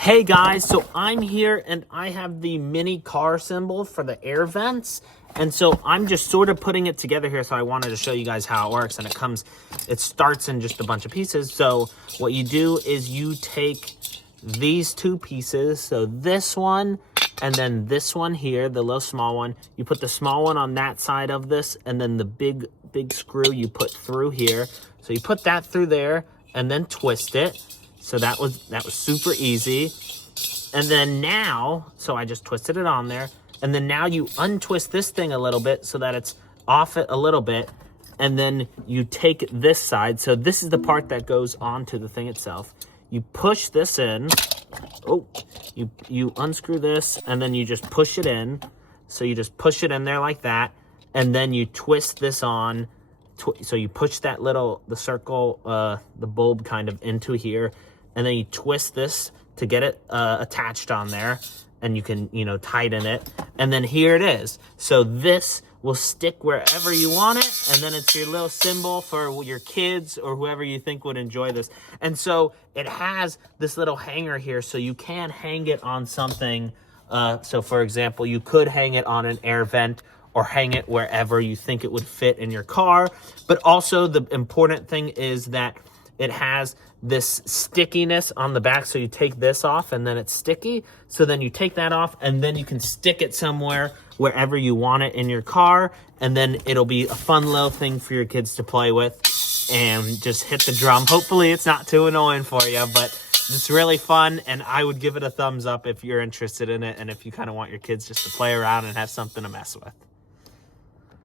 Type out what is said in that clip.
Hey guys, so I'm here and I have the mini car cymbal for the air vents. And so I'm just sort of putting it together here. So I wanted to show you guys how it works, and it starts in just a bunch of pieces. So what you do is you take these two pieces. So this one and then this one here, the little small one, you put the small one on that side of this, and then the big screw you put through here. So you put that through there and then twist it. So that was super easy. And then now, so I just twisted it on there. And then now you untwist this thing a little bit so that it's off it a little bit. And then you take this side. So this is the part that goes onto the thing itself. You push this in. Oh, you unscrew this and then you just push it in. So you just push it in there like that. And then you twist this on. So you push that the circle, the bulb kind of into here. And then you twist this to get it attached on there, and you can, tighten it. And then here it is. So this will stick wherever you want it, and then it's your little cymbal for your kids or whoever you think would enjoy this. And so it has this little hanger here, so you can hang it on something. So for example, you could hang it on an air vent or hang it wherever you think it would fit in your car. But also the important thing is that it has this stickiness on the back. So you take this off and then it's sticky. So then you take that off and then you can stick it somewhere wherever you want it in your car. And then it'll be a fun little thing for your kids to play with and just hit the drum. Hopefully it's not too annoying for you, but it's really fun. And I would give it a thumbs up if you're interested in it and if you kind of want your kids just to play around and have something to mess with.